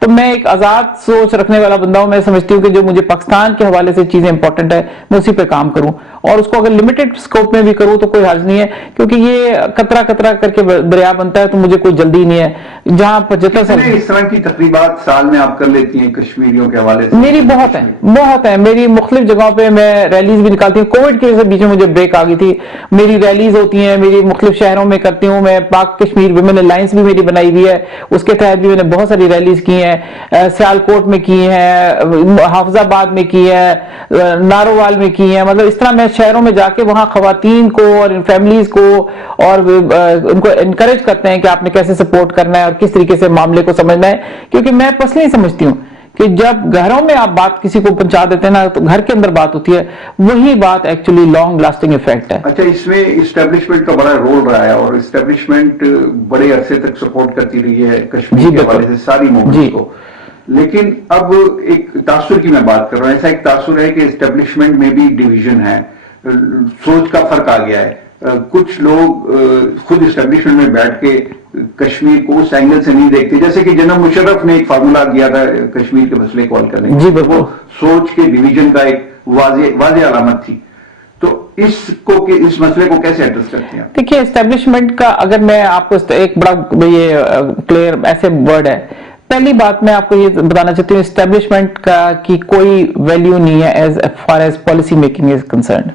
تو میں ایک آزاد سوچ رکھنے والا بندہ ہوں. میں سمجھتی ہوں کہ جو مجھے پاکستان کے حوالے سے چیزیں امپورٹنٹ ہے میں اسی پہ کام کروں, اور اس کو اگر لمیٹڈ اسکوپ میں بھی کروں تو کوئی حرج نہیں ہے, کیونکہ یہ قطرہ قطرہ کر کے دریا بنتا ہے, تو مجھے کوئی جلدی نہیں ہے. جہاں 75 سال اس طرح کی تقریبات سال میں آپ کر لیتی ہیں کشمیریوں کے حوالے سے؟ میری بہت ہیں. میری مختلف جگہوں پہ میں ریلیز بھی نکالتی ہوں. کووڈ کی وجہ سے بیچ میں مجھے بریک آ گئی تھی. میری ریلیز ہوتی ہیں, میری مختلف شہروں میں کرتی ہوں. میں پاک کشمیر ویمن الائنس بھی میری بنائی ہوئی ہے, اس کے تحت بھی میں نے بہت ساری ریلیز کی ہیں. سیالکوٹ میں کی ہیں, حافظ آباد میں کی ہے, نارووال میں کی ہیں. مطلب اس طرح میں شہروں میں جا کے وہاں خواتین کو اور فیملیز کو اور ان کو انکریج کرتے ہیں کہ آپ نے کیسے سپورٹ کرنا ہے اور کس طریقے سے معاملے کو سمجھنا ہے. کیونکہ میں پرسنلی سمجھتی ہوں کہ جب گھروں میں آپ بات کسی کو پہنچا دیتے ہیں نا, تو گھر کے اندر بات ہوتی ہے, وہی بات ایکچولی لانگ لاسٹنگ افیکٹ ہے. اچھا, اس میں اسٹیبلشمنٹ کا بڑا رول رہا ہے, اور اسٹیبلشمنٹ بڑے عرصے تک سپورٹ کرتی رہی ہے کشمیر کے حوالے سے ساری موومنٹس کو. لیکن اب ایک تاثر کی میں بات کر رہا ہوں. ایسا ایک تاثر ہے کہ اسٹیبلشمنٹ میں بھی ڈویژن ہے, سوچ کا فرق آ گیا ہے. کچھ لوگ خود اسٹیبلشمنٹ میں بیٹھ کے کشمیر کو اس اینگل سے نہیں دیکھتے, جیسے کہ جناب مشرف نے ایک فارمولا دیا تھا کشمیر کے مسئلے کو حل کرنے جی کا, بالکل, وہ سوچ کے ڈویژن کا ایک واضح علامت تھی. تو اس مسئلے کو کیسے ایڈریس کرتے ہیں؟ دیکھیے, اسٹیبلشمنٹ کا اگر میں آپ کو ایک بڑا یہ کلیئر ایسے ورڈ ہے. پہلی بات میں آپ کو یہ بتانا چاہتی ہوں, اسٹیبلشمنٹ کی کوئی ویلیو نہیں ہے as far as policy making is concerned.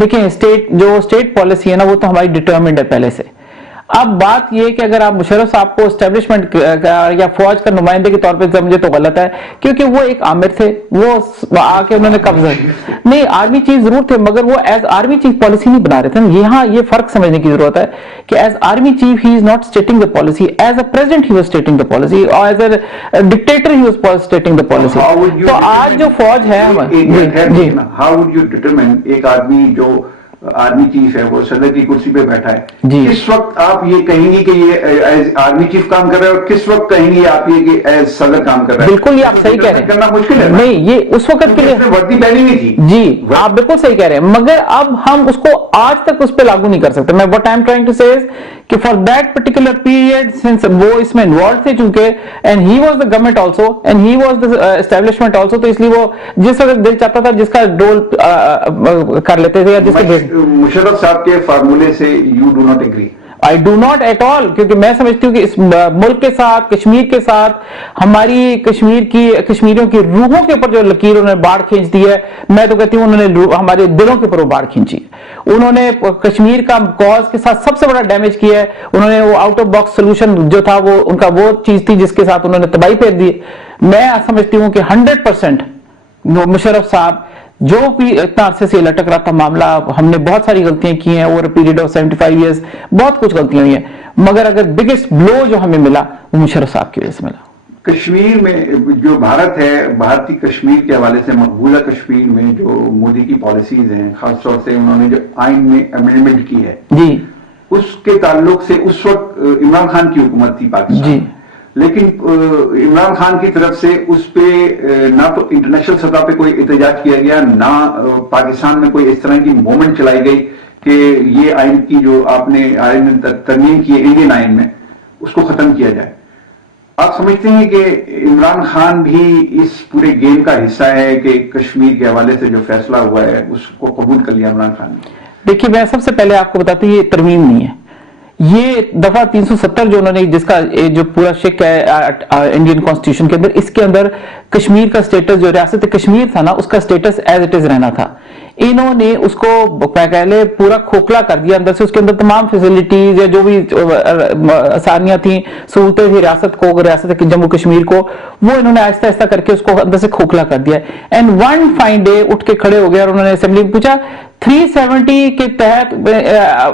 دیکھیں, جو اسٹیٹ پالیسی ہے نا, وہ تو ہماری ڈٹرمنڈ ہے پہلے سے. اب بات یہ کہ اگر آپ مشرف صاحب کو اسٹیبلشمنٹ یا فوج کا نمائندے کے طور پہ سمجھے تو غلط ہے, کیونکہ وہ ایک آمر تھے, وہ آ کے انہوں نے قبضہ نہیں, آرمی چیف ضرور تھے, مگر وہ ایز آرمی چیف پالیسی نہیں بنا رہے تھے. یہاں یہ فرق سمجھنے کی ضرورت ہے کہ as army chief he is not stating the policy, as a president he was stating the policy, اور as a dictator he was stating the policy. تو آج جو فوج ہے, ہاؤ وڈ یو ڈٹرمن ایک آدمی جو آرمی چیف ہے, وہ صدر کی کرسی پہ بیٹھا ہے, کس وقت آپ یہ کہیں گی کہ یہ ایز آرمی چیف کام کر رہا ہے, اور کس وقت کہیں گی آپ یہ کہ ایز صدر کام کر رہا ہے؟ بالکل, یہ آپ صحیح کہہ رہے ہیں, کرنا مشکل ہے. نہیں, یہ اس وقت کے لیے وردی پہنی نہیں تھی. جی, آپ بالکل صحیح کہہ رہے ہیں, مگر اب ہم اس کو آج تک اس پہ لاگو نہیں کر سکتے. میں what I'm trying to say is کہ for that particular period, since وہ اس میں انوالو تھے چونکہ, and he was the government also and he was the establishment also, تو اس لیے وہ جس وقت دل چاہتا تھا جس کا رول کر لیتے تھے. یا جس کے مشرف صاحب کے فارمولے سے you do not agree؟ I do not at all, کیونکہ میں سمجھتی ہوں کہ اس ملک کے ساتھ, کشمیر کے ساتھ, ہماری کشمیریوں کی روحوں کے اوپر جو لکیر انہوں نے باڑ کھینچ دی ہے, میں تو کہتی ہوں انہوں نے ہمارے دلوں کے اوپر وہ باڑ کھینچی. انہوں نے کشمیر کا کاز کے ساتھ سب سے بڑا ڈیمیج کیا ہے. انہوں نے وہ آؤٹ آف باکس سولوشن جو تھا, وہ ان کا وہ چیز تھی جس کے ساتھ انہوں نے تباہی پھیر دی. میں سمجھتی ہوں کہ 100% مشرف صاحب جو بھی اتنا عرصے سے لٹک رہا تھا معاملہ, ہم نے بہت ساری غلطیاں کی ہیں اوور پیریڈ آف 75 ایئرز, بہت کچھ غلطیاں ہوئی ہیں, مگر اگر بگیسٹ بلو جو ہمیں ملا وہ مشرف صاحب کی وجہ سے ملا. کشمیر میں جو بھارت ہے, بھارتی کشمیر کے حوالے سے مقبولہ کشمیر میں جو مودی کی پالیسیز ہیں, خاص طور سے انہوں نے جو آئین میں امینڈمنٹ کی ہے, جی, اس کے تعلق سے اس وقت عمران خان کی حکومت تھی پاکستان, جی, لیکن عمران خان کی طرف سے اس پہ نہ تو انٹرنیشنل سطح پہ کوئی احتجاج کیا گیا, نہ پاکستان میں کوئی اس طرح کی موومنٹ چلائی گئی کہ یہ آئین کی جو آپ نے آئین میں ترمیم کی ہے انڈین آئین میں, اس کو ختم کیا جائے. آپ سمجھتے ہیں کہ عمران خان بھی اس پورے گیم کا حصہ ہے کہ کشمیر کے حوالے سے جو فیصلہ ہوا ہے اس کو قبول کر لیا عمران خان نے؟ دیکھیے, میں سب سے پہلے آپ کو بتاتا ہوں یہ ترمیم نہیں ہے, یہ دفعہ 370 جو انہوں نے, جس کا جو پورا شک ہے انڈین کانسٹیٹیوشن کے اندر, اس کے اندر کشمیر کا سٹیٹس, جو ریاست کشمیر تھا نا, اس کا سٹیٹس ایز اٹ از رہنا تھا. انہوں نے اس کو پہلے پورا کھوکھلا کر دیا اندر سے. اس کے اندر تمام فیسلٹیز یا جو بھی آسانیاں تھیں, سہولتیں تھیں ریاست کو, ریاست جموں کشمیر کو, وہ انہوں نے آہستہ آہستہ کر کے اس کو اندر سے کھوکھلا کر دیا. اینڈ ون فائن ڈے اٹھ کے کھڑے ہو گئے اور انہوں نے اسمبلی میں پوچھا 370 کے تحت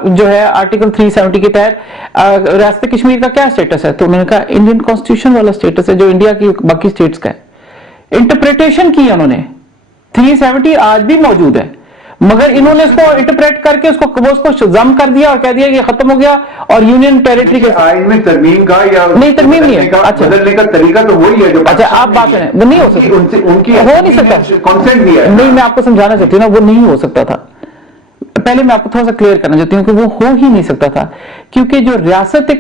جو ہے, آرٹیکل 370 کے تحت ریاست کشمیر کا کیا سٹیٹس ہے؟ تو انہوں نے کہا انڈین کانسٹیٹیوشن والا سٹیٹس ہے جو انڈیا کی باقی سٹیٹس کا ہے. انٹرپریٹیشن کی انہوں نے, 370 آج بھی موجود ہے, مگر انہوں نے اس کو انٹرپریٹ کر کے اس کو ضم کر دیا اور کہہ دیا کہ ختم ہو گیا. اور یونین ٹیریٹری کے آئین میں ترمیم کا یا نہیں, ترمیم نہیں ہے, بدلنے کا طریقہ تو وہی ہے جو, اچھا آپ بات کریں, وہ نہیں ہو سکتا, ان کی ہو نہیں سکتا. کانسنٹ بھی ہے. نہیں, میں آپ کو سمجھانا چاہتی ہوں نا, وہ نہیں ہو سکتا تھا. پہلے میں آپ کو تھوڑا سا کلیئر کرنا چاہتی ہوں کہ وہ ہو ہی نہیں سکتا تھا، کیونکہ جو ریاست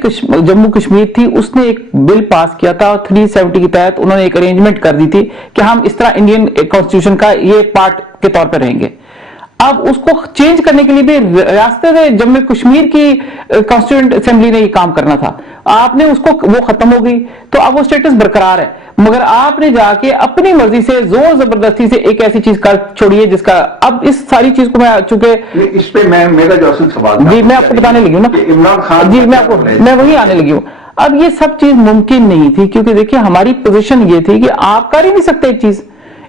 جموں کشمیر تھی اس نے ایک بل پاس کیا تھا اور 370 کے تحت انہوں نے ایک ارینجمنٹ کر دی تھی کہ ہم اس طرح انڈین کانسٹیٹیوشن کا یہ پارٹ کے طور پہ رہیں گے. اب اس کو چینج کرنے کے لیے بھی ریاست جموں کشمیر کی کانسٹیٹیوئنٹ اسمبلی نے یہ کام کرنا تھا. آپ نے اس کو وہ ختم ہو گئی تو اب وہ سٹیٹس برقرار ہے، مگر آپ نے جا کے اپنی مرضی سے زور زبردستی سے ایک ایسی چیز کر چھوڑی ہے جس کا اب اس ساری چیز کو میں چونکہ اس پہ میرا جو اصل سوال جی میں آپ کو بتانے لگی ہوں نا عمران خان جی میں وہی آنے لگی ہوں. اب یہ سب چیز ممکن نہیں تھی کیونکہ دیکھیں ہماری پوزیشن یہ تھی کہ آپ کر ہی نہیں سکتے ایک چیز،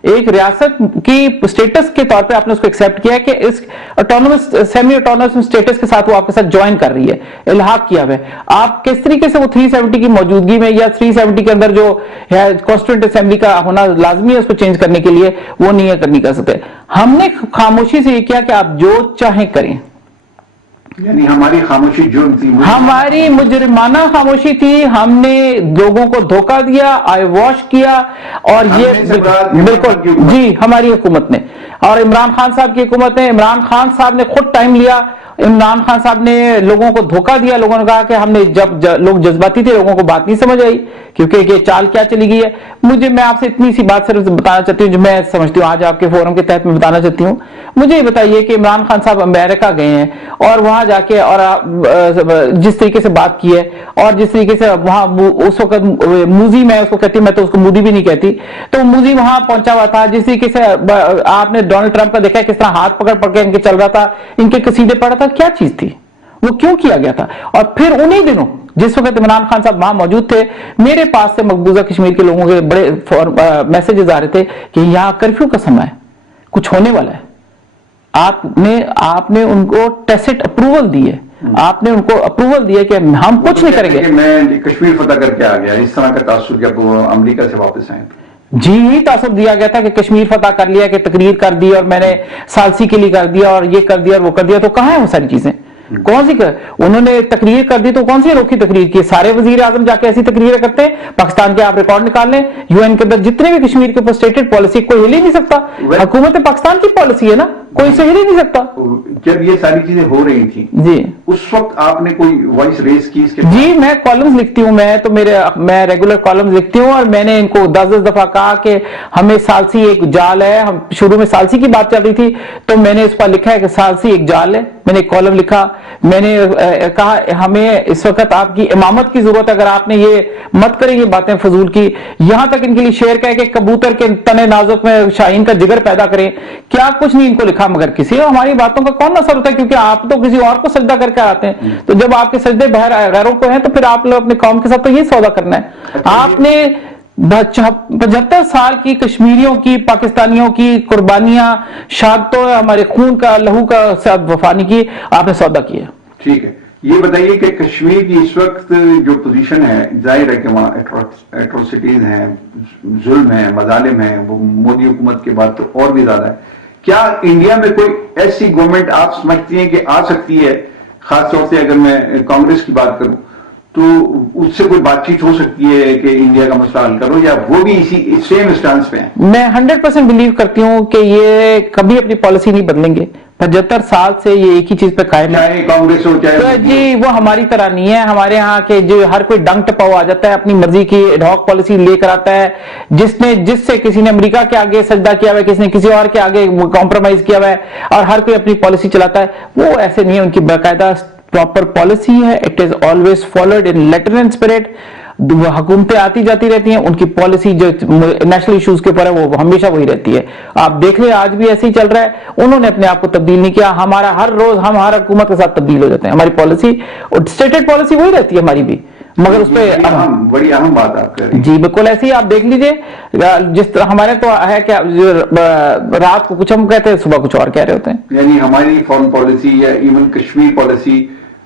ایک ریاست کی سٹیٹس کے طور پہ آپ نے اس کو ایکسپٹ کیا ہے کہ اس آٹونومس سیمی آٹونومس سٹیٹس کے ساتھ وہ آپ کے ساتھ جوائن کر رہی ہے، الحاق کیا ہوا ہے. آپ کس طریقے سے وہ 370 کی موجودگی میں یا 370 کے اندر جو ہے کانسٹیٹیوئنٹ اسمبلی کا ہونا لازمی ہے اس کو چینج کرنے کے لیے، وہ نہیں کر سکتے. ہم نے خاموشی سے یہ کیا کہ آپ جو چاہیں کریں، یعنی ہماری خاموشی جرم تھی، ہماری مجرمانہ خاموشی تھی. ہم نے لوگوں کو دھوکہ دیا، آئی واش کیا، اور یہ بالکل جی ہماری حکومت نے اور عمران خان صاحب کی حکومت نے. عمران خان صاحب نے خود ٹائم لیا، عمران خان صاحب نے لوگوں کو دھوکہ دیا. لوگوں نے کہا کہ ہم نے جب لوگ جذباتی تھے لوگوں کو بات نہیں سمجھ آئی کیونکہ یہ چال کیا چلی گئی ہے. میں آپ سے اتنی سی بات صرف بتانا چاہتی ہوں جو میں سمجھتی ہوں آج آپ کے فورم کے تحت میں بتانا چاہتی ہوں. مجھے یہ بتائیے کہ عمران خان صاحب امریکہ گئے ہیں اور وہاں جا کے اور جس طریقے سے بات کی ہے اور جس طریقے سے وہاں اس وقت موزی میں اس کو کہتی ہوں، میں تو اس کو مودی بھی نہیں کہتی، تو موزی وہاں پہنچا ہوا تھا. جس طریقے سے آپ نے ڈونلڈ ٹرمپ کا دیکھا کس طرح ہاتھ پکڑ پکڑ کے ان کے چل رہا تھا، ان کے قصیدے پڑھ رہا تھا. کیا چیز تھی وہ، کیوں کیا گیا تھا؟ اور پھر انہی دنوں جس وقت عمران خان صاحب وہاں موجود تھے میرے پاس سے مقبوضہ کشمیر کے لوگوں کے بڑے میسجز آ رہے تھے کہ یہاں کرفیو کا سمے ہے، کچھ ہونے والا ہے. آپ نے ان کو ٹیسٹ اپروول دی ہے، آپ نے ان کو اپروول دیا کہ ہم کچھ نہیں کریں گے. میں کشمیر فتح کر کے آ گیا، اس طرح کا تاثر جب وہ امریکہ سے واپس آئے جی یہی تعصب دیا گیا تھا کہ کشمیر فتح کر لیا، کہ تقریر کر دی اور میں نے ثالثی کے لیے کر دیا اور یہ کر دیا اور وہ کر دیا. تو کہاں ہیں وہ ساری چیزیں؟ کون سی انہوں نے تقریر کر دی تو کون سی روکی تقریر کی؟ سارے وزیر اعظم جا کے ایسی تقریریں کرتے ہیں. پاکستان کے آپ ریکارڈ نکال لیں، یو این کے اندر جتنے بھی کشمیر کے اوپر اسٹیٹڈ پالیسی کوئی ہل ہی نہیں سکتا. حکومت پاکستان کی پالیسی ہے نا، کوئی سے ہل ہی نہیں سکتا. جب یہ ساری چیزیں ہو رہی تھی جی اس وقت آپ نے کوئی وائس ریز کی اس کے؟ جی میں کالمز لکھتی ہوں، میں ریگولر کالمز لکھتی ہوں اور میں نے ان کو 10 دفعہ کہا کہ ہمیں ثالثی ایک جال ہے. ہم شروع میں ثالثی کی بات چل رہی تھی تو میں نے اس پر لکھا ہے کہ ثالثی ایک جال ہے. میں نے ایک کالم لکھا، میں نے کہا ہمیں اس وقت آپ کی امامت کی ضرورت ہے. اگر آپ نے یہ مت کریں یہ باتیں فضول کی، یہاں تک ان کے لیے شعر کہہ کہ کبوتر کے تنے نازک میں شاہین کا جگر پیدا کریں، کیا کچھ نہیں ان کو لکھا مگر کسی. اور ہماری باتوں کا کون اثر ہوتا ہے کیونکہ آپ تو کسی اور کو سجدہ کر کے آتے ہیں. تو جب آپ کے سجدے غیروں کو ہیں تو پھر آپ لوگ اپنے قوم کے ساتھ تو یہ سودا کرنا ہے. آپ نے 75 سال کی کشمیریوں کی، پاکستانیوں کی قربانیاں، شہادتوں، ہمارے خون کا لہو کا سب وفانی کی آپ نے سودا کیا. ٹھیک ہے، یہ بتائیے کہ کشمیر کی اس وقت جو پوزیشن ہے، ظاہر ہے کہ وہاں ایٹروسٹیز ہیں، ظلم ہے، مظالم ہیں، وہ مودی حکومت کے بعد تو اور بھی زیادہ ہے. کیا انڈیا میں کوئی ایسی گورنمنٹ آپ سمجھتی ہیں کہ آ سکتی ہے، خاص طور سے اگر میں کانگریس کی بات کروں تو اس سے کوئی بات چیت ہو سکتی ہے کہ انڈیا کا مسئلہ حل کرو، یا وہ بھی اسی سیم اسٹانس پہ ہیں؟ میں 100% بلیو کرتی ہوں کہ یہ کبھی اپنی پالیسی نہیں بدلیں گے. 75 سال سے یہ ایک ہی چیز پہ قائم ہے. چاہے کانگریس ہو چاہے جی وہ ہماری طرح نہیں ہے. ہمارے ہاں کے جو ہر کوئی ڈنگ ٹپاؤ آ جاتا ہے، اپنی مرضی کی ایڈ-ہاک پالیسی لے کر آتا ہے. جس سے کسی نے امریکہ کے آگے سجدہ کیا ہوا ہے، کسی نے کسی اور کے آگے کمپرومائز کیا ہوا ہے، اور ہر کوئی اپنی پالیسی چلاتا ہے. وہ ایسے نہیں ہے، ان کی باقاعدہ پراپر پالیسی ہے. It is always followed in letter and spirit. حکومتیں آتی جاتی رہتی ہیں، ان کی پالیسی جو نیشنل ایشوز کے اوپر ہے وہ ہمیشہ وہی رہتی ہے. آپ دیکھ لیں آج بھی ایسے ہی چل رہا ہے. انہوں نے اپنے آپ کو تبدیل نہیں کیا. ہمارا ہر روز ہم ہر حکومت کے ساتھ تبدیل ہو جاتے ہیں. ہماری پالیسی اسٹیٹڈ پالیسی وہی رہتی ہے ہماری بھی، مگر اس پہ بڑی اہم بات آپ کر رہے ہیں. جی بالکل ایسے ہی آپ دیکھ لیجئے. جس طرح ہمارے تو ہے کہ رات کو کچھ ہم کہتے ہیں، صبح کچھ اور کہہ رہے ہوتے ہیں. یعنی ہماری فارن پالیسی یا ایون کشمیر پالیسی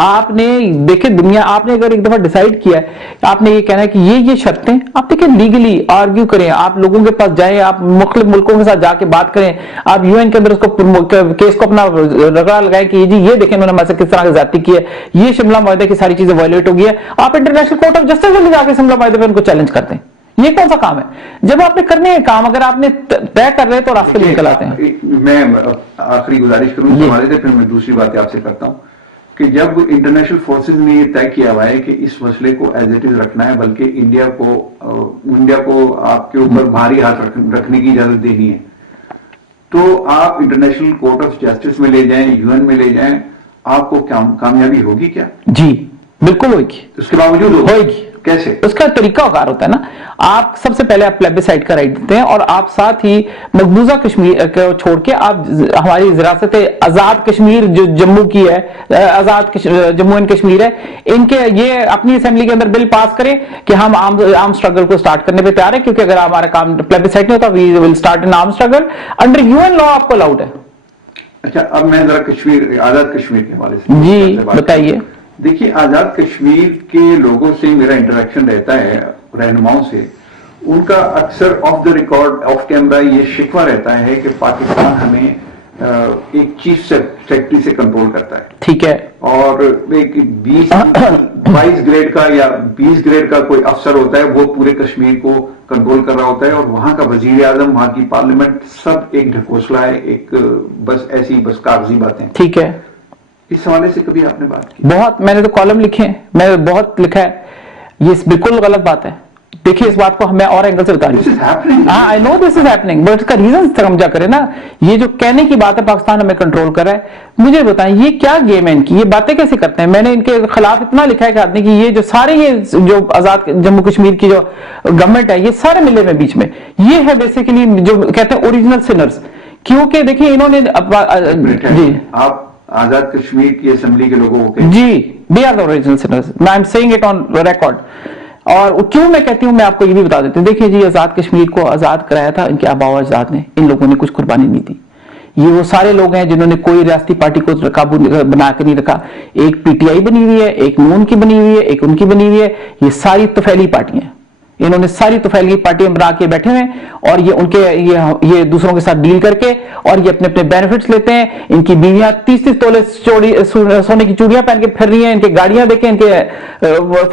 آپ نے دیکھیں دنیا، آپ نے اگر ایک دفعہ ڈیسائیڈ کیا ہے، آپ نے یہ کہنا ہے کہ یہ شرطیں، آپ دیکھیں لیگلی آرگیو کریں، آپ لوگوں کے پاس جائیں، آپ مختلف ملکوں کے ساتھ جا کے بات کریں، آپ یو این کے اندر اس کو کیس کو اپنا رگڑا لگائیں کہ جی یہ دیکھیں انہوں نے ہمارے سے کس طرح کی زیادتی کی ہے، یہ شملہ معاہدے کی ساری چیزیں وائلیٹ ہو گئی ہے، آپ انٹرنیشنل کورٹ آف جسٹس میں جا کے شملہ معاہدے پہ ان کو چیلنج کرتے ہیں. یہ کون سا کام ہے؟ جب آپ نے کرنے ہیں کام، اگر آپ نے طے کر رہے تو راستے میں نکل آتے ہیں. میں آخری گزارش کروں اس حوالے سے، پھر میں دوسری باتیں آپ سے کرتا ہوں کہ جب انٹرنیشنل فورسز نے یہ طے کیا ہوا ہے کہ اس مسئلے کو ایز اٹ از رکھنا ہے، بلکہ انڈیا کو آپ کے اوپر بھاری ہاتھ رکھنے کی اجازت دینی ہے، تو آپ انٹرنیشنل کورٹ آف جسٹس میں لے جائیں، یو این میں لے جائیں، آپ کو کامیابی ہوگی کیا؟ جی بالکل ہوگی. اس کے باوجود ہوگی. کیسے؟ اس کا طریقہ کار ہوتا ہے نا، آپ سب سے پہلے آپ پلیبیسائٹ کا رائٹ دیتے ہیں، اور آپ ساتھ ہی مقبوضہ کشمیر کو چھوڑ کے آپ ہماری ریاست آزاد کشمیر جو جموں کی ہے، آزاد جموں اینڈ کشمیر ہے، ان کے یہ اپنی اسمبلی کے اندر بل پاس کریں کہ ہم آرم اسٹرگل کو سٹارٹ کرنے پہ تیار ہیں، کیونکہ اگر ہمارا کام پلیبیسائٹ نہیں ہوتا we will start an arm struggle under U N law, آپ کو الاؤڈ ہے. اچھا، اب میں ذرا آزاد کشمیر کے حوالے سے جی بتائیے. دیکھیے، آزاد کشمیر کے لوگوں سے میرا انٹریکشن رہتا ہے، رہنماؤں سے، ان کا اکثر of the record of camera یہ شکوہ رہتا ہے کہ پاکستان ہمیں ایک چیف سیکرٹری سے کنٹرول کرتا ہے. ٹھیک ہے. اور ایک 22 گریڈ کا یا 20 گریڈ کا کوئی افسر ہوتا ہے، وہ پورے کشمیر کو کنٹرول کر رہا ہوتا ہے، اور وہاں کا وزیر اعظم، وہاں کی پارلیمنٹ، سب ایک ڈھکوسلا ہے، ایک بس ایسی بس کاغذی باتیں. ٹھیک ہے. اس حوالے سے کبھی آپ نے بات کی؟ بہت، میں نے تو کالم لکھے ہیں، میں نے بہت لکھا ہے. یہ بالکل غلط بات ہے. دیکھیے اس بات کو میں اور اینگل سے بتا رہی ہوں. ہاں آئی نو دس از ہیپننگ، بٹ اس کا ریزن سمجھا کرے نا. یہ جو کہنے کی بات ہے پاکستان ہمیں کنٹرول کر رہا ہے، مجھے بتائیں یہ کیا گیم ہے ان کی، یہ باتیں کیسے کرتے ہیں؟ میں نے ان کے خلاف اتنا لکھا ہے کہ آدمی کی یہ جو سارے یہ جو آزاد جموں کشمیر کی جو گورنمنٹ ہے، یہ سارے ملے ہوئے بیچ میں، یہ ہے بیسیکلی جو کہتے ہیں اوریجنل سنرز. کیونکہ دیکھیں انہوں نے جی، آپ آزاد کشمیر کی اسمبلی کے لوگوں کو جی they are the original sinners, I am saying it on record. اور کیوں میں کہتی ہوں، میں آپ کو یہ بھی بتا دیتی ہوں. دیکھیے جی، آزاد کشمیر کو آزاد کرایا تھا ان کے آباء و اجداد نے، ان لوگوں نے کچھ قربانی نہیں دی. یہ وہ سارے لوگ ہیں جنہوں نے کوئی ریاستی پارٹی کو قابو بنا کے نہیں رکھا. ایک پی ٹی آئی بنی ہوئی ہے، ایک نون کی بنی ہوئی ہے، ایک ان کی بنی ہوئی ہے. یہ ساری طفیلی پارٹیاں ہیں، انہوں نے ساری طفیلی پارٹیاں بنا کے بیٹھے ہوئے، اور یہ ان کے یہ دوسروں کے ساتھ ڈیل کر کے، اور یہ اپنے اپنے بینیفٹس لیتے ہیں. ان کی بیویاں 30 تولے سونے کی چوڑیاں پہن کے پھر رہی ہیں، ان کی گاڑیاں دیکھیں، ان کے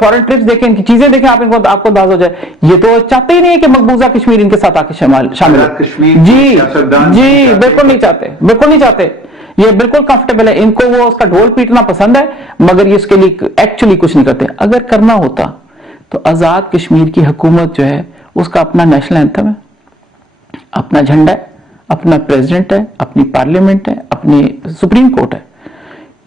فورن ٹرپس دیکھیں، ان کی چیزیں دیکھیں، آپ کو انداز ہو جائے. یہ تو چاہتے ہی نہیں ہے کہ مقبوضہ کشمیر ان کے ساتھ آ کے شامل ہو. جی جی بالکل نہیں چاہتے، بالکل نہیں چاہتے. یہ بالکل کمفرٹیبل ہے، ان کو وہ اس کا ڈھول پیٹنا پسند ہے، مگر یہ اس کے لیے ایکچولی کچھ نہیں کرتے. اگر کرنا ہوتا تو آزاد کشمیر کی حکومت جو ہے اس کا اپنا نیشنل اینتھم ہے، اپنا جھنڈا ہے، اپنا پریزیڈنٹ ہے، اپنی پارلیمنٹ ہے، اپنی سپریم کورٹ ہے.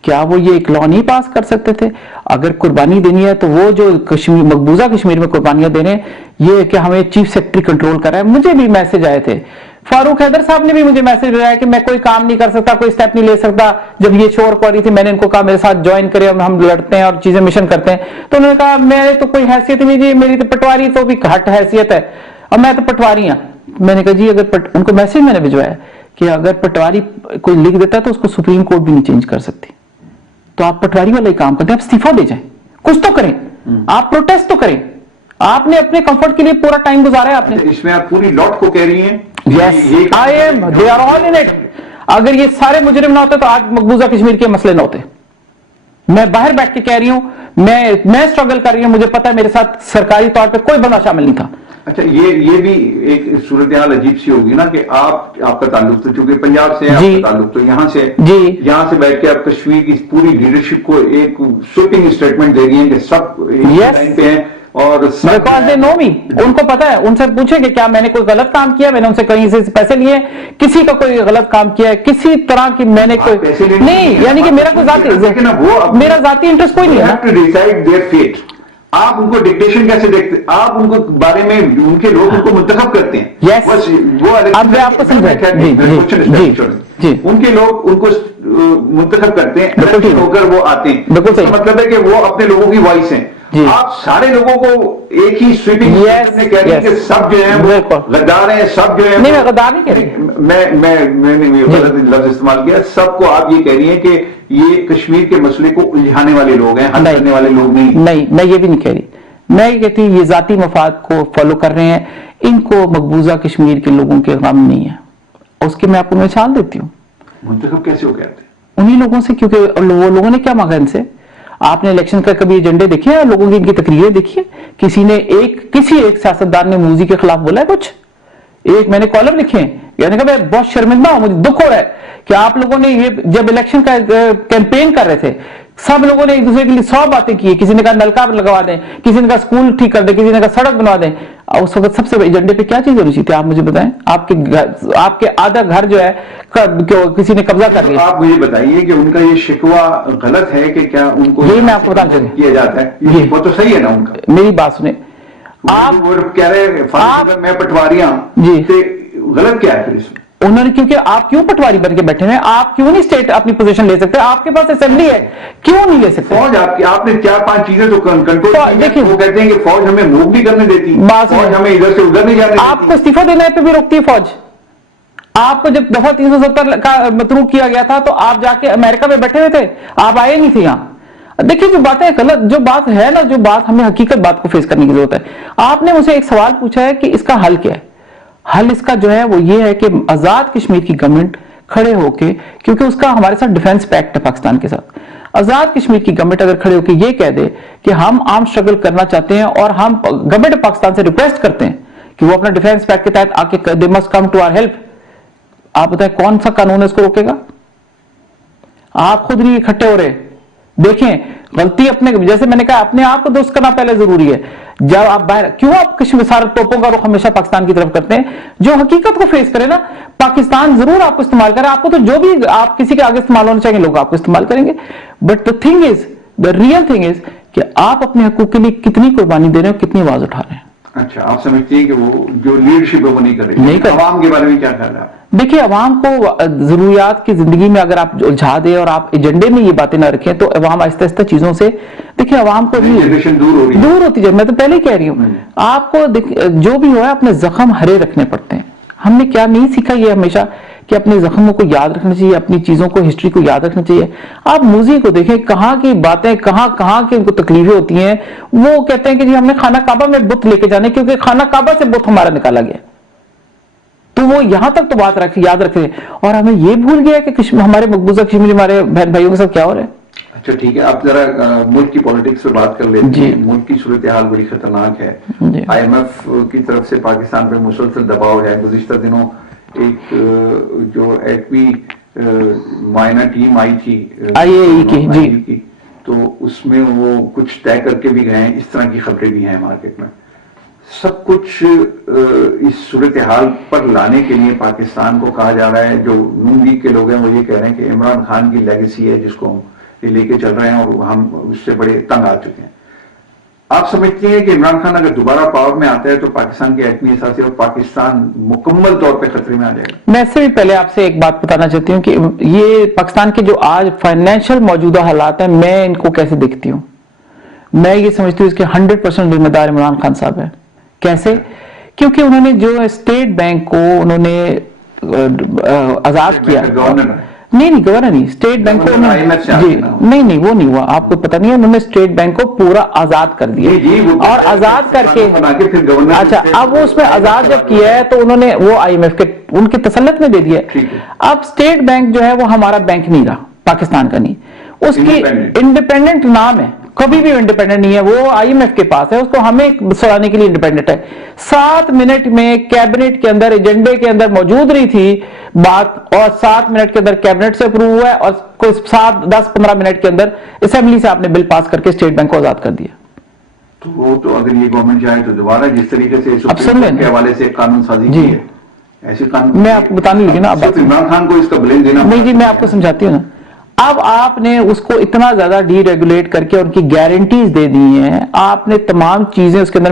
کیا وہ یہ ایک لا نہیں پاس کر سکتے تھے؟ اگر قربانی دینی ہے تو وہ جو مقبوضہ کشمیر میں قربانیاں دینے، یہ کہ ہمیں چیف سیکرٹری کنٹرول کر رہا ہے. مجھے بھی میسج آئے تھے، فاروق حیدر صاحب نے بھی مجھے میسج بھیجا کہ میں کوئی کام نہیں کر سکتا، کوئی سٹیپ نہیں لے سکتا. جب یہ شور کو رہی تھی، میں نے ان کو کہا میرے ساتھ جوائن کرے، ہم لڑتے ہیں اور چیزیں مشن کرتے ہیں. تو انہوں نے کہا میرے تو کوئی حیثیت نہیں جی، میری تو پٹواری تو بھی گھٹ حیثیت ہے، اور میں تو پٹواری ہوں. میں نے کہا جی اگر ان کو میسج میں نے بھجوایا کہ اگر پٹواری کوئی لکھ دیتا ہے تو اس کو سپریم کورٹ بھی نہیں چینج کر سکتی. تو آپ پٹواری والا ہی کام کرتے ہیں، آپ استعفیٰ دے جائیں، کچھ تو کریں، آپ پروٹیسٹ تو کریں. آپ نے اپنے کمفرٹ کے لیے پورا ٹائم گزارا ہے. آپ نے اس میں آپ پوری لاٹ کو کہہ رہی ہیں. Yes I am, they are all in it. اگر یہ سارے مجرم نہ ہوتے تو آج مقبوضہ کشمیر کے مسئلے نہ ہوتے. میں باہر بیٹھ کے کہہ رہی ہوں، میں اسٹرگل کر رہی ہوں، مجھے پتا ہے میرے ساتھ سرکاری طور پہ کوئی بندہ شامل نہیں تھا. اچھا، یہ بھی ایک صورتحال عجیب سی ہوگی نا کہ آپ کا تعلق تو چونکہ پنجاب سے ہے، آپ کا تعلق تو یہاں سے، یہاں سے بیٹھ کے آپ کشمیر کی پوری لیڈرشپ کو ایک سویپنگ اسٹیٹمنٹ دے رہی ہیں کہ سب لائن پہ ہیں. اور بیکاز دے نو می، ان کو پتا ہے. ان سے پوچھیں کہ کیا میں نے کوئی غلط کام کیا، میں نے ان سے کہیں سے پیسے لیے، کسی کا کوئی غلط کام کیا ہے، کسی طرح کی میں نے کوئی نہیں، یعنی کہ میرا کوئی ذاتی انٹرسٹ کوئی نہیں ہے. آپ ان کو ڈکٹیشن کیسے دیکھتے؟ آپ ان کو بارے میں ان کے لوگ ان کو منتخب کرتے ہیں. وہ اب میں آپ کو سمجھا، ان کے لوگ ان کو منتخب کرتے ہیں، ہو کر وہ آتے ہیں. مطلب ہے کہ وہ اپنے لوگوں کی وائس ہیں. جی. آپ سارے لوگوں کو ایک ہی سویپنگ Yes, میں کہہ رہی ہیں yes. کہ سب جو ہیں وہ بالکل. غدار ہیں، سب جو ہیں نہیں میں غدار نہیں کہہ رہی. میں نے غلط لفظ استعمال کیا. سب کو آپ یہ کہہ رہی ہیں کہ یہ کشمیر کے مسئلے کو الجھانے والے لوگ ہیں، حل کرنے والے لوگ نہیں. نہیں میں یہ بھی نہیں کہہ رہی. میں یہ کہتی ہوں یہ ذاتی مفاد کو فالو کر رہے ہیں. ان کو مقبوضہ کشمیر کے لوگوں کے غم نہیں ہے. اس کی میں آپ کو مثال دیتی ہوں. منتخب کیسے ہو کہتے ہیں؟ انہی لوگوں سے، کیونکہ وہ لوگوں نے کیا مانگا ان سے. آپ نے الیکشن کا کبھی ایجنڈے دیکھے ہیں لوگوں کی، ان کی تقریریں دیکھی ہیں؟ کسی ایک سیاستدان نے موذی کے خلاف بولا ہے کچھ؟ ایک میں نے کالم لکھے ہیں، یعنی کہ میں بہت شرمندہ ہوں، مجھے دکھ ہو رہا ہے کہ آپ لوگوں نے یہ جب الیکشن کا کیمپین کر رہے تھے سب لوگوں نے ایک دوسرے کے لیے 100 باتیں کی. کسی نے کہا نلکا لگوا دیں، کسی نے کہا اسکول ٹھیک کر دیں، کسی نے کہا سڑک بنوا دیں. اور اس وقت سب سے ایجنڈے پہ کیا چیز ہونی چاہیے تھی آپ مجھے بتائیں؟ آپ کے آدھا گھر جو ہے کسی نے قبضہ کر لیا. آپ مجھے بتائیے کہ ان کا یہ شکوہ غلط ہے کہ کیا ان کو یہی میں آپ کو بتانا چاہتا ہوں. کیا جاتا ہے؟ وہ تو صحیح ہے نا ان کا. میری بات سنیں. آپ وہ کہہ رہے میں پٹواریاں جی غلط کیا ہے پھر اس میں؟ انہوں نے، کیونکہ آپ کیوں پٹواری بن کے بیٹھے ہیں؟ آپ کیوں نہیں اسٹیٹ اپنی پوزیشن لے سکتے؟ آپ کے پاس اسمبلی ہے، کیوں نہیں لے سکتے؟ فوج آپ نے 4-5 چیزیں تو کنٹرول دیکھیں، وہ کہتے ہیں کہ فوج ہمیں موو نہیں کرنے دیتی، فوج ہمیں ادھر سے ادھر نہیں جانے دیتی. آپ کو استعفیٰ دینے پہ بھی روکتی ہے فوج. آپ کو جب دفعہ 370 کا مطروح کیا گیا تھا تو آپ جا کے امریکہ میں بیٹھے ہوئے تھے، آپ آئے نہیں تھے یہاں. دیکھیں جو باتیں غلط، جو بات ہے نا، جو بات ہمیں حقیقت بات کو فیس کرنے کی ضرورت ہے. آپ نے مجھے ایک سوال پوچھا ہے کہ اس کا حل کیا ہے. حل اس کا جو ہے وہ یہ ہے کہ آزاد کشمیر کی گورنمنٹ کھڑے ہو کے، کیونکہ اس کا ہمارے ساتھ ڈیفنس پیکٹ ہے پاکستان کے ساتھ، آزاد کشمیر کی گورنمنٹ اگر کھڑے ہو کے یہ کہہ دے کہ ہم آرم اسٹرگل کرنا چاہتے ہیں اور ہم گورنمنٹ پاکستان سے ریکویسٹ کرتے ہیں کہ وہ اپنا ڈیفنس پیکٹ کے تحت آ کے they must come to our help. آپ بتائیں کون سا قانون اس کو روکے گا؟ آپ خود نہیں اکٹھے ہو رہے. دیکھیں غلطی اپنے، جیسے میں نے کہا اپنے آپ کو درست کرنا پہلے ضروری ہے. جب آپ باہر کیوں آپ کشمیر سارے توپوں کا رخ ہمیشہ پاکستان کی طرف کرتے ہیں؟ جو حقیقت کو فیس کرے نا، پاکستان ضرور آپ کو استعمال کرے. آپ کو تو جو بھی آپ کسی کے آگے استعمال ہونا چاہیے لوگ آپ کو استعمال کریں گے. But the thing is, the real thing is کہ آپ اپنے حقوق کے لیے کتنی قربانی دے رہے ہیں، کتنی آواز اٹھا رہے ہیں. اچھا آپ سمجھتے ہیں کہ وہ جو لیڈرشپ ہے وہ نہیں کر رہی؟ نہیں کر رہی. عوام کے بارے میں کیا خیال ہے آپ؟ دیکھیں عوام کو ضروریات کی زندگی میں اگر آپ الجھا دیں اور آپ ایجنڈے میں یہ باتیں نہ رکھیں تو عوام آہستہ آہستہ چیزوں سے، دیکھیں عوام کو جنریشن دور ہوتی جائے. میں تو پہلے ہی کہہ رہی ہوں آپ کو جو بھی ہوا ہے اپنے زخم ہرے رکھنے پڑتے ہیں. ہم نے کیا نہیں سیکھا یہ ہمیشہ کہ اپنے زخموں کو یاد رکھنا چاہیے، اپنی چیزوں کو، ہسٹری کو یاد رکھنا چاہیے. آپ موزی کو دیکھیں، کہاں کی باتیں، کہاں کی ان کو تکلیفیں ہوتی ہیں. وہ کہتے ہیں کہ جی ہم نے خانہ کعبہ میں بت لے کے جانے، کیونکہ خانہ کعبہ سے بت ہمارا نکالا گیا. تو وہ یہاں تک تو بات یاد رکھے، اور ہمیں یہ بھول گیا کہ ہمارے مقبوضہ کشمیر ہمارے بہن بھائیوں کے ساتھ کیا ہو رہا ہے. اچھا ٹھیک ہے، اب ذرا ملک کی پالیٹکس پہ بات کر لیتے ہیں. ملک کی صورتحال بڑی خطرناک ہے. آئی ایم ایف کی طرف سے پاکستان پہ مسلسل دباؤ ہے. گزشتہ دنوں ایک جو ایٹمی معائنہ ٹیم آئی تھی آئی اے ای کی، تو اس میں وہ کچھ طے کر کے بھی گئے ہیں. اس طرح کی خبریں بھی ہیں مارکیٹ میں. سب کچھ اس صورتحال پر لانے کے لیے پاکستان کو کہا جا رہا ہے. جو نون لیگ کے لوگ ہیں وہ یہ کہہ رہے ہیں کہ عمران خان کی لیگیسی ہے جس کو ہم یہ لے کے چل رہے ہیں، اور ہم اس سے بڑے تنگ آ چکے ہیں. آپ سمجھتے ہیں کہ عمران خان اگر دوبارہ پاور میں آتا ہے تو پاکستان کے ایٹمی اثاثے اور پاکستان مکمل طور پہ خطرے میں آ جائے گا؟ میں اس سے بھی پہلے آپ سے ایک بات بتانا چاہتی ہوں کہ یہ پاکستان کے جو آج فائنینشیل موجودہ حالات ہیں، میں ان کو کیسے دیکھتی ہوں. میں یہ سمجھتی ہوں اس کے 100% ذمہ دار عمران خان صاحب ہیں. کیسے؟ کیونکہ انہوں نے جو اسٹیٹ بینک کو انہوں نے آزاد کیا. نہیں گورنر نہیں، اسٹیٹ بینک کو جی نہیں وہ نہیں ہوا. آپ کو پتہ نہیں ہے، انہوں نے اسٹیٹ بینک کو پورا آزاد کر دیا، اور آزاد کر کے اچھا اب وہ اس میں آزاد جب کیا ہے تو انہوں نے وہ آئی ایم ایف کے ان کی تسلط میں دے دیا. اب اسٹیٹ بینک جو ہے وہ ہمارا بینک نہیں رہا، پاکستان کا نہیں. اس کی انڈیپینڈنٹ نام ہے، کبھی بھی انڈیپینڈنٹ نہیں ہے. وہ آئی ایم ایف کے پاس ہے، اس کو ہمیں سرانے کے لیے انڈیپینڈنٹ ہے. 7 منٹ میں کیبنٹ کے اندر ایجنڈے کے اندر موجود رہی تھی بات، اور 7 منٹ کے اندر کیبنٹ سے اپروو ہوا ہے، اور کوئی 7-10-15 منٹ کے اندر اسمبلی سے آپ نے بل پاس کر کے اسٹیٹ بینک کو آزاد کر دیا. تو وہ تو اگر یہ گورنمنٹ جائے تو دوبارہ جس طریقے سے سپریم کورٹ کے حوالے سے قانون سازی کی ہے، ایسے قانون میں آپ کو بتانے لگی نا. عمران خان کو اس کا بلیم دینا نہیں جی، میں آپ کو سمجھاتی ہوں نا. اب آپ نے اس کو اتنا زیادہ ڈی ریگولیٹ کر کے ان کی گارنٹیز دے دی ہیں, آپ نے تمام چیزیں اس کے اندر,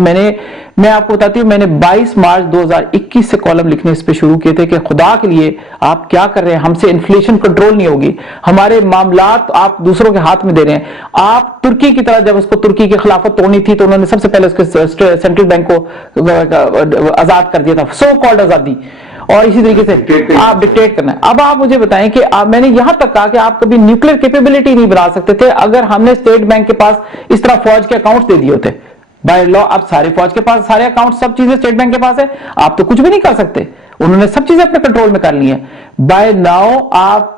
میں آپ کو بتاتی ہوں, میں نے 22 مارچ 2021 سے کالم لکھنے اس پہ شروع کیے تھے کہ خدا کے لیے آپ کیا کر رہے ہیں, ہم سے انفلیشن کنٹرول نہیں ہوگی, ہمارے معاملات آپ دوسروں کے ہاتھ میں دے رہے ہیں. آپ ترکی کی طرح, جب اس کو ترکی کی خلافت توڑنی تھی تو انہوں نے سب سے پہلے اس کے سینٹرل بینک کو آزاد کر دیا تھا, سو کالڈ آزادی, اور اسی طریقے سے آپ ڈکٹیٹ کرنا ہے. اب آپ مجھے بتائیں کہ میں نے یہاں تک کہا کہ آپ کبھی نیوکلیر کیپیبلٹی نہیں بنا سکتے تھے اگر ہم نے اسٹیٹ بینک کے پاس اس طرح فوج کے اکاؤنٹس دے دیے ہوتے. بائی لا اب سارے فوج کے پاس سارے اکاؤنٹ, سب چیزیں اسٹیٹ بینک کے پاس ہے, آپ تو کچھ بھی نہیں کر سکتے. انہوں نے سب چیزیں اپنے کنٹرول میں کر لی ہیں. بائی ناؤ آپ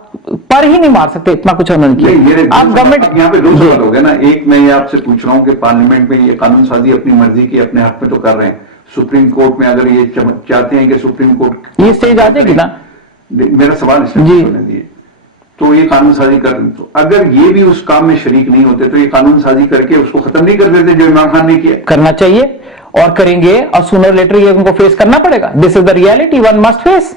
پر ہی نہیں مار سکتے, اتنا کچھ انہوں نے کیا. آپ گورنمنٹ یہاں پہ دو سوال ہو گئے نا. ایک میں یہ آپ سے پوچھ رہا ہوں کہ پارلیمنٹ میں یہ قانون سازی اپنی مرضی کی اپنے حق میں تو کر رہے ہیں, سپریم کورٹ میں اگر یہ چاہتے ہیں کہ سپریم کورٹ یہ اسٹیج آ جائے گی نا, میرا سوال اس میں ہونے دیے, تو یہ قانون سازی کر, تو اگر یہ بھی اس کام میں شریک نہیں ہوتے تو یہ قانون سازی کر کے اس کو ختم نہیں کر دیتے جو عمران خان نے کیا؟ کرنا چاہیے اور کریں گے, اور سونر لیٹر یہ ان کو فیس کرنا پڑے گا. This is the reality one must face.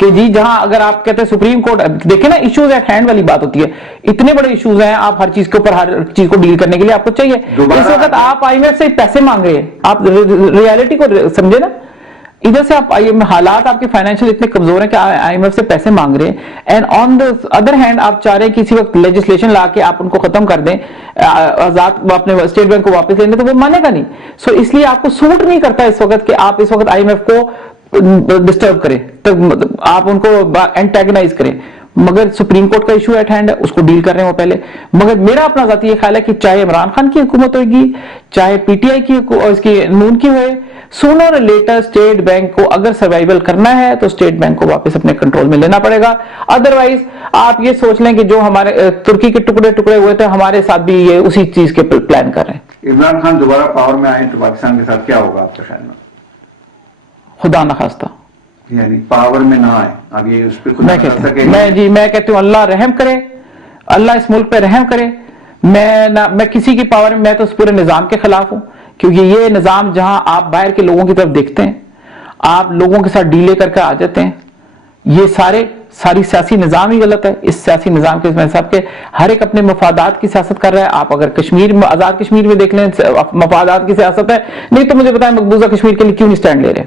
کہ جی جہاں اگر آپ کہتے ہیں سپریم کورٹ, دیکھیں نا ایشوز ایٹ ہینڈ والی بات ہوتی ہے, اتنے بڑے ایشوز ہیں, آپ ہر چیز کے اوپر ہر چیز کو ڈیل کرنے کے لیے آپ کو چاہیے. اس وقت آپ آئی ایم ایف سے پیسے مانگ رہے ہیں, آپ ریالٹی کو سمجھے نا. ادھر سے آپ حالات آپ کے فائنینشیل اتنے کمزور ہیں کہ آئی ایم ایف سے پیسے مانگ رہے ہیں, and on the other hand آپ چاہ رہے ہیں کسی وقت لیجسلیشن لا کے آپ ان کو ختم کر دیں, آزاد اپنے اسٹیٹ بینک کو واپس لینے, تو وہ مانے گا نہیں. سو اس لیے آپ کو سوٹ نہیں کرتا اس وقت کہ آپ اس وقت آئی ایم ایف کو ڈسٹرب کریں, آپ ان کو اینٹیگنائز کریں. مگر سپریم کورٹ کا ایشو ایٹ ہینڈ ہے, اس کو ڈیل کر رہے ہیں وہ پہلے. مگر میرا اپنا ذاتی یہ خیال ہے کہ چاہے عمران خان کی حکومت ہوگی, چاہے پی ٹی آئی کی, اس کی نون کی ہوئے, سونر لیٹر اسٹیٹ بینک کو اگر سروائیول کرنا ہے تو اسٹیٹ بینک کو واپس اپنے کنٹرول میں لینا پڑے گا. ادروائز آپ یہ سوچ لیں کہ جو ہمارے ترکی کے ٹکڑے ہوئے تھے, ہمارے ساتھ بھی یہ اسی چیز کے پلان کر رہے ہیں. عمران خان دوبارہ پاور میں آئے تو پاکستان کے ساتھ کیا ہوگا آپ کے خیال میں؟ خدا نخواستہ یعنی پاور میں نہ آئے, اب یہ اس پہ میں کہتی ہوں اللہ رحم کرے, اللہ اس ملک پہ رحم کرے. میں کسی کی پاور میں تو اس پورے نظام کے خلاف ہوں, کیونکہ یہ نظام جہاں آپ باہر کے لوگوں کی طرف دیکھتے ہیں, آپ لوگوں کے ساتھ ڈیلے کر کے آ جاتے ہیں, یہ ساری سیاسی نظام ہی غلط ہے. اس سیاسی نظام کے صاحب کے ہر ایک اپنے مفادات کی سیاست کر رہا ہے. آپ اگر کشمیر میں, آزاد کشمیر میں دیکھ لیں, مفادات کی سیاست ہے. نہیں تو مجھے بتائیں مقبوضہ کشمیر کے لیے کیوں نہیں سٹینڈ لے رہے؟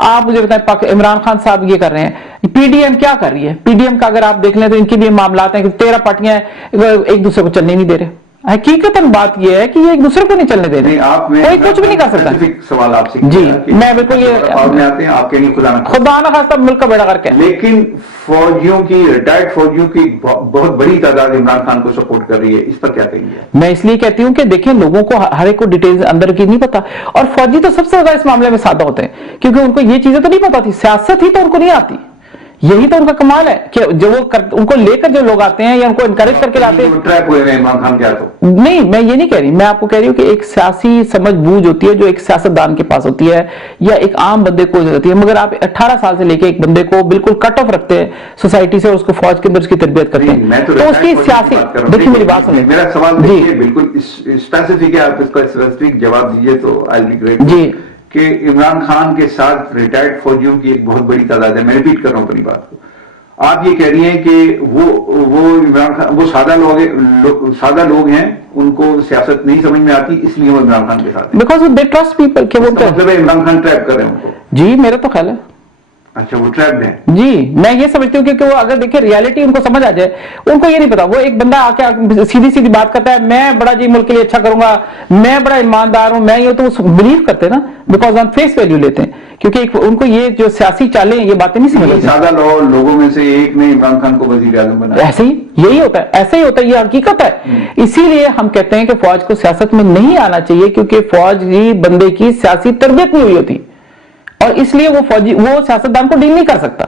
آپ مجھے بتائیں عمران خان صاحب یہ کر رہے ہیں, پی ڈی ایم کیا کر رہی ہے؟ پی ڈی ایم کا اگر آپ دیکھ لیں تو ان کے بھی معاملات ہیں کہ 13 پارٹیاں ایک دوسرے کو چلنے نہیں دے رہے. حقیقتاً بات یہ ہے کہ یہ ایک دوسرے کو نہیں چلنے دے رہے, کوئی کچھ بھی نہیں کر سکتا. سوال آپ سے جی, میں بالکل یہ میں آتے ہیں آپ کے لیے خدا نہ خواستہ ملک کا بیڑا کر کے, لیکن فوجیوں کی, ریٹائرڈ فوجیوں کی بہت بڑی تعداد عمران خان کو سپورٹ کر رہی ہے, اس پر کیا کہیں گے؟ میں اس لیے کہتی ہوں کہ دیکھیں لوگوں کو ہر ایک کو ڈیٹیلز اندر کی نہیں پتا, اور فوجی تو سب سے زیادہ اس معاملے میں سادہ ہوتے ہیں کیونکہ ان کو یہ چیزیں تو نہیں پتا تھی, سیاست ہی تو ان کو نہیں آتی. یہی تو ان کا کمال ہے کہ جو وہ ان کو لے کر جو لوگ آتے ہیں یا ان کو انکریج کر کے لاتے ہیں. ٹریپ ہوئے ہیں عمران خان کیا تو نہیں, میں یہ نہیں کہہ رہی, میں آپ کو کہہ رہی ہوں کہ ایک سیاسی سمجھ بوجھ ہوتی ہے جو ایک سیاستدان کے پاس ہوتی ہے یا ایک عام بندے کو ہوتی ہے. مگر آپ 18 سال سے لے کے ایک بندے کو بالکل کٹ آف رکھتے ہیں سوسائٹی سے اور اس کو فوج کے اندر اس کی تربیت کرتے ہیں, تو اس کی سیاسی, دیکھیے میری بات سنیں, میرا سوال دیکھیے بالکل اسپیسیفک ہے, آپ اس کا اسپیسیفک جواب دیجیے تو آئی ول بی گریٹ. جی, کہ عمران خان کے ساتھ ریٹائرڈ فوجیوں کی ایک بہت بڑی تعداد ہے. میں ریپیٹ کر رہا ہوں اپنی بات کو. آپ یہ کہہ رہی ہیں کہ وہ عمران خان, وہ سادہ لوگ ہیں, ان کو سیاست نہیں سمجھ میں آتی, اس لیے وہ عمران خان کے ساتھ ہیں. بیکاز they trust people کہ وہ مطلب ہے عمران خان ٹریپ کر رہے ہیں ان کو. جی, میرا تو خیال ہے. اچھا, وہ ٹریپڈ ہیں. جی, میں یہ سمجھتی ہوں کہ وہ اگر دیکھیں ریالٹی ان کو سمجھ آ جائے, ان کو یہ نہیں پتا. وہ ایک بندہ آ کے سیدھی بات کرتا ہے, میں بڑا جی ملک کے لیے اچھا کروں گا, میں بڑا ایماندار ہوں, میں یہ تو بلیو کرتے ہیں نا, بیکاز آن فیس ویلیو لیتے ہیں, کیونکہ ان کو یہ جو سیاسی چالیں یہ باتیں نہیں سمجھ آتی. سادہ لوگوں میں سے ایک نے عمران خان کو وزیر اعظم بنایا. ایسے ہی یہی ہوتا ہے, ایسے ہی ہوتا ہے, یہ حقیقت ہے. اسی لیے ہم کہتے ہیں کہ فوج کو سیاست میں نہیں آنا چاہیے, کیونکہ فوجی بندے کی سیاسی تربیت نہیں ہوئی ہوتی, اور اس لیے وہ سیاستدان کو ڈیل نہیں کر سکتا,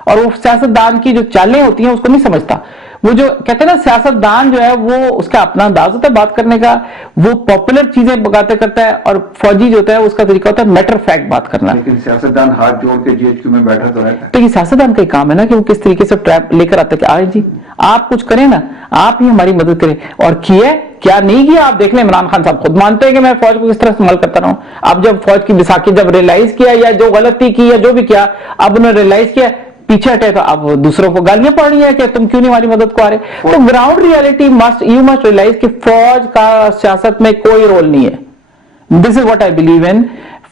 اور وہ سیاستدان کی جو چالیں ہوتی ہیں اس کو نہیں سمجھتا. وہ جو کہتے ہیں نا سیاستدان جو ہے وہ اس کا اپنا انداز ہوتا ہے بات کرنے کا, وہ پاپولر چیزیں باتیں کرتا ہے, اور فوجی جو ہوتا ہے اس کا طریقہ ہوتا ہے میٹر فیکٹ بات کرنا. لیکن سیاستدان ہاتھ جوڑ کے جی ایچ کیو میں بیٹھا تو رہتا ہے. تو یہ سیاستدان کا کام ہے نا کہ وہ کس طریقے سے ٹریپ لے کر آتا ہے کہ آئے جی آپ کچھ کریں نا, آپ ہی ہماری مدد کریں. اور کیا نہیں کیا آپ دیکھ لیں. عمران خان صاحب خود مانتے ہیں کہ میں فوج کو کس طرح استعمال کرتا رہا ہوں. اب جب فوج کی بیساکھی جب ریلائز کیا یا جو غلطی کی یا جو بھی کیا, اب انہوں نے ریلائز کیا, پیچھے ہٹے تو اب دوسروں کو گالیاں پڑ رہی ہیں کہ تم کیوں نہیں ہماری مدد کو آ رہے. تو ground reality you must realise کہ فوج کا سیاست میں کوئی رول نہیں ہے. This is what I believe in.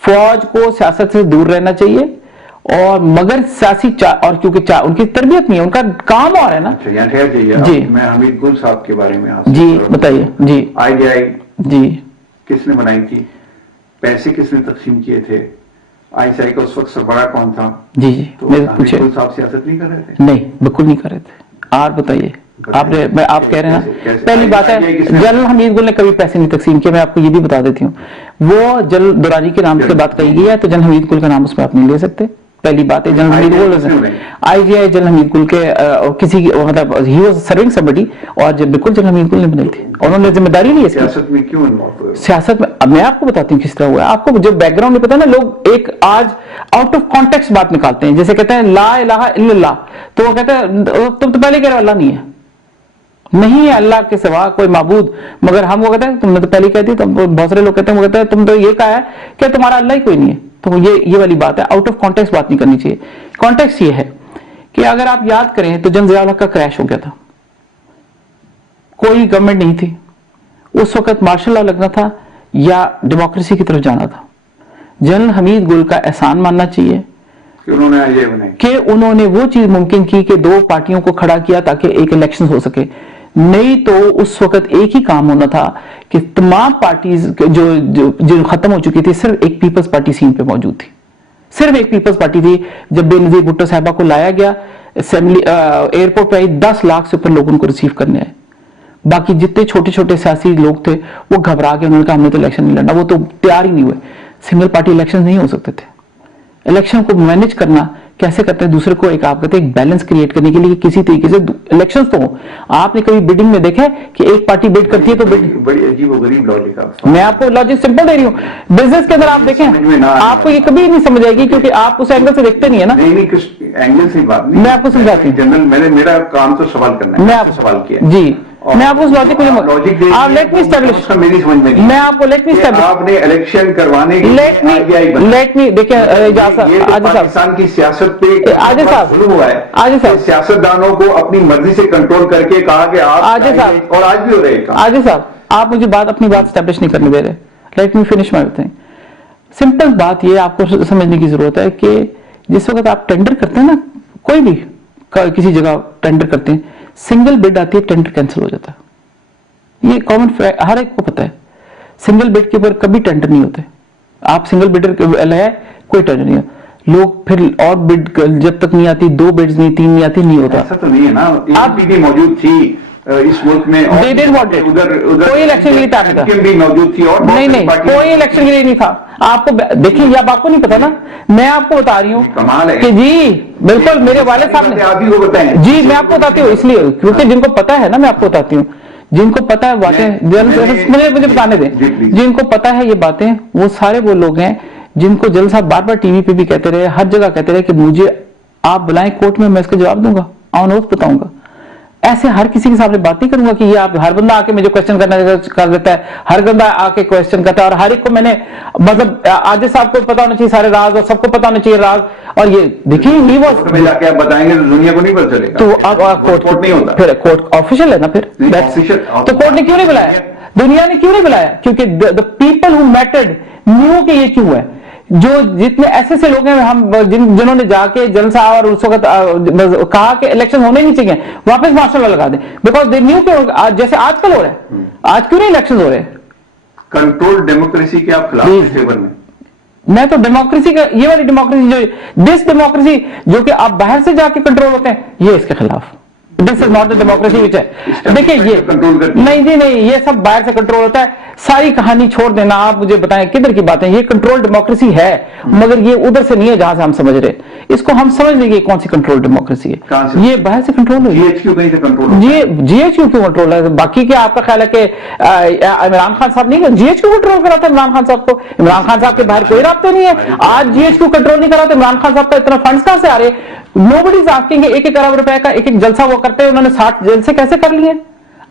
فوج کو سیاست سے دور رہنا چاہیے اور مگر سیاسی اور کیونکہ ان کی تربیت نہیں ہے, ان کا کام اور ہے نا. جی میں حمید گل صاحب کے بارے میں جی بتائیے. جی IDI جی کس نے بنائی تھی, پیسے کس نے تقسیم کیے تھے, ISI کا اس وقت سربراہ کون تھا؟ جی جی تو میرے حمید پوچھے. گل صاحب سیاست نہیں کر رہے تھے؟ نہیں بالکل نہیں کر رہے تھے. اور بتائیے آپ کہہ رہے ہیں نا, پہلی بات ہے جنرل حمید گل نے کبھی پیسے نہیں تقسیم کیے. میں آپ کو یہ بھی بتا دیتی ہوں, وہ جنرل دورانی کے نام سے بات کہی گئی ہے تو جنرل حمید گل کا نام اس میں آپ نہیں لے سکتے. پہلی بات ہے جنرل حمید گل IGI جنرل حمید گل کے کسی مطلب ہی واز سرونگ سمبڈی, اور جب بالکل جنرل حمید گل نے بنائی تھی, انہوں نے ذمہ داری لی ہے. سیاست میں کیوں انوالو ہوئے؟ سیاست میں اب میں آپ کو بتاتی ہوں کس طرح ہوا ہے. آپ کو جو بیک گراؤنڈ نہیں پتا نا, لوگ ایک آج آؤٹ آف کانٹیکسٹ بات نکالتے ہیں. جیسے کہتے ہیں لا الہ الا اللہ, تو وہ کہتے ہیں تم تو پہلے کہہ رہے ہو اللہ نہیں ہے. نہیں ہے اللہ کے سوا کوئی معبود, مگر ہم وہ کہتے ہیں تم نے تو پہلے کہتی. تو بہت سارے لوگ کہتے ہیں, وہ کہتے ہیں تم تو یہ کہا ہے کہ تمہارا اللہ ہی کوئی نہیں ہے. تو یہ والی بات ہے, آؤٹ آف کانٹیکسٹ بات نہیں کرنی چاہیے. کانٹیکسٹ یہ ہے کہ اگر آپ یاد کریں تو جنگ ضیاء الحق کا کریش ہو گیا تھا, کوئی گورنمنٹ نہیں تھی اس وقت, مارشل لا لگنا تھا یا ڈیموکریسی کی طرف جانا تھا. جنرل حمید گل کا احسان ماننا چاہیے کہ انہوں نے وہ چیز ممکن کی کہ دو پارٹیوں کو کھڑا کیا تاکہ ایک الیکشن ہو سکے. نہیں تو اس وقت ایک ہی کام ہونا تھا کہ تمام پارٹیز جو ختم ہو چکی تھی, صرف ایک پیپلز پارٹی سین پہ موجود تھی. صرف ایک پیپلز پارٹی تھی. جب بے نظیر بھٹو صاحبہ کو لایا گیا اسمبلی ایئرپورٹ پہ, 10 لاکھ سے اوپر لوگ ان کو ریسیو کرنے آئے. باقی جتنے چھوٹے چھوٹے سیاسی لوگ تھے وہ گھبرا کے انہوں نے کہا ہم نے تو الیکشن نہیں لڑنا. وہ تو تیار ہی نہیں ہوئے. سنگل پارٹی الیکشن نہیں ہو سکتے تھے. الیکشن کو مینج کرنا کیسے کرتے ہیں, دوسرے کو ایک آپ کہتے ہیں ایک بیلنس کریٹ کرنے کے لیے کسی طریقے سے الیکشنز تو ہوں. آپ نے کبھی بڈنگ میں دیکھا ہے کہ ایک پارٹی بڈ کرتی ہے تو بڑی عجیب و غریب لاجک ہے. میں آپ کو لاجک سمپل دے رہی ہوں. بزنس کے اندر آپ دیکھیں آپ کو یہ کبھی نہیں سمجھ آئے گی کیونکہ آپ اس اینگل سے دیکھتے نہیں ہے نا. نہیں کس اینگل سے بات نہیں, میں آپ کو سمجھاتی ہوں. جنرل میرا کام تو سوال کرنا ہے, میں آپ سوال کیا جی میں آپ کو اس لاجک کو آپ لیٹ می اسٹیبلش, میری سمجھ میں نہیں. میں آپ کو لیٹ می اسٹیبلش, آپ نے الیکشن کروانے کی لیٹ می دیکھیں پاکستان کی سیاست پہ آجے صاحب ظلم ہوا ہے. آجے صاحب سیاستدانوں کو اپنی مرضی سے کنٹرول کر کے کہا کہ آپ آجے صاحب, اور آج بھی ہو رہے ہیں. آجے صاحب آپ مجھے اپنی بات اسٹیبلش نہیں کرنے دے رہے. Let me finish my thing. Simple بات یہ آپ کو سمجھنے کی ضرورت ہے کہ جس وقت آپ ٹینڈر کرتے ہیں نا, کوئی بھی کسی جگہ ٹینڈر کرتے ہیں, سنگل بڈ آتی ہے ٹینڈر کینسل ہو جاتا ہے. یہ کامن ہر ایک کو پتا ہے. سنگل بڈ کے اوپر کبھی ٹینڈر نہیں ہوتے. آپ سنگل بڈر لائے کوئی ٹینڈر نہیں ہوتا. لوگ پھر اور بڈ جب تک نہیں آتی, 2 بڈز نہیں, 3 نہیں آتی, نہیں ہوتا. ایسا تو نہیں ہے نا, آپ بھی موجود تھی اس ملک میں, کوئی الیکشن کے لیے تیار نہیں تھا. بھی موجود تھی اور نہیں کوئی الیکشن کے لیے نہیں تھا. آپ کو دیکھیں یہ آپ کو نہیں پتا نا, میں آپ کو بتا رہی ہوں کمال ہے کہ جی بالکل میرے والد صاحب نے, آپ ہی کو بتائیں. جی میں آپ کو بتاتی ہوں اس لیے کیونکہ جن کو پتا ہے نا, میں آپ کو بتاتی ہوں جن کو پتا ہے باتیں, مجھے بتانے دیں. جن کو پتا ہے یہ باتیں, وہ سارے وہ لوگ ہیں جن کو جنرل صاحب بار بار ٹی وی پہ بھی کہتے رہے, ہر جگہ کہتے رہے کہ مجھے آپ بلائیں کورٹ میں اس کا جواب دوں گا, آن اوتھ بتاؤں گا. ایسے ہر کسی کے سامنے بات نہیں کروں گا کہ یہ آپ ہر بندہ آ کے مجھے کوشچن کر دیتا ہے, ہر بندہ آ کے کوشچن کرتا ہے, اور ہر ایک کو میں نے مطلب آج صاحب کو پتا ہونا چاہیے سارے راز, اور سب کو پتا ہونا چاہیے راز. اور یہ دیکھیے ہی وہ جا کے آپ بتائیں گے تو دنیا کو نہیں پتا چلے گا. تو کورٹ نہیں ہوتا, پھر کورٹ آفیشیل ہے نا, پھر تو کورٹ نے کیوں نہیں بلایا, دنیا نے کیوں نہیں بلایا؟ کیونکہ the people who mattered knew کہ یہ کیوں ہے. جو جتنے ایسے سے لوگ ہیں ہم جنہوں نے جا کے جنرل صاحب اور اس وقت کہا کہ الیکشن ہونے نہیں چاہیے, واپس مارشل لا لگا دیں, بیکاز دے نیو کہ جیسے آج کل ہو رہا ہے, آج کیوں نہیں الیکشن ہو رہے ہیں؟ کنٹرول ڈیموکریسی کے آپ خلاف فیور میں تو ڈیموکریسی کا, یہ والی ڈیموکریسی جو ڈس ڈیموکریسی جو کہ آپ باہر سے جا کے کنٹرول ہوتے ہیں, یہ اس کے خلاف. دس از ناٹ دا ڈیموکریسی وچ ہے. دیکھیں یہ نہیں جی نہیں, یہ سب باہر سے کنٹرول ہوتا ہے. ساری کہانی چھوڑ دینا, آپ مجھے بتائیں کدھر کی باتیں. یہ کنٹرول ڈیموکریسی ہے مگر یہ ادھر سے نہیں ہے جہاں سے ہم سمجھ رہے. اس کو ہم سمجھ لیں گے کون سی کنٹرول ڈیموکریسی ہے. یہ باہر سے کنٹرول ہوئی, جی ایچ کیو کیوں کنٹرول ہے؟ باقی کیا آپ کا خیال ہے کہ عمران خان صاحب نہیں جی ایچ کیو کنٹرول کرا تھا عمران خان صاحب کو؟ عمران خان صاحب کے باہر کوئی رابطے نہیں ہے. آج جی ایچ کیو کنٹرول نہیں کرا تو عمران خان صاحب کا اتنا فنڈز کہاں سے آ رہے؟ Nobody is asking کہ 1 ارب روپے کا ایک جلسہ وہ کرتے ہیں, انہوں نے 60 جلسے کیسے کر لیے؟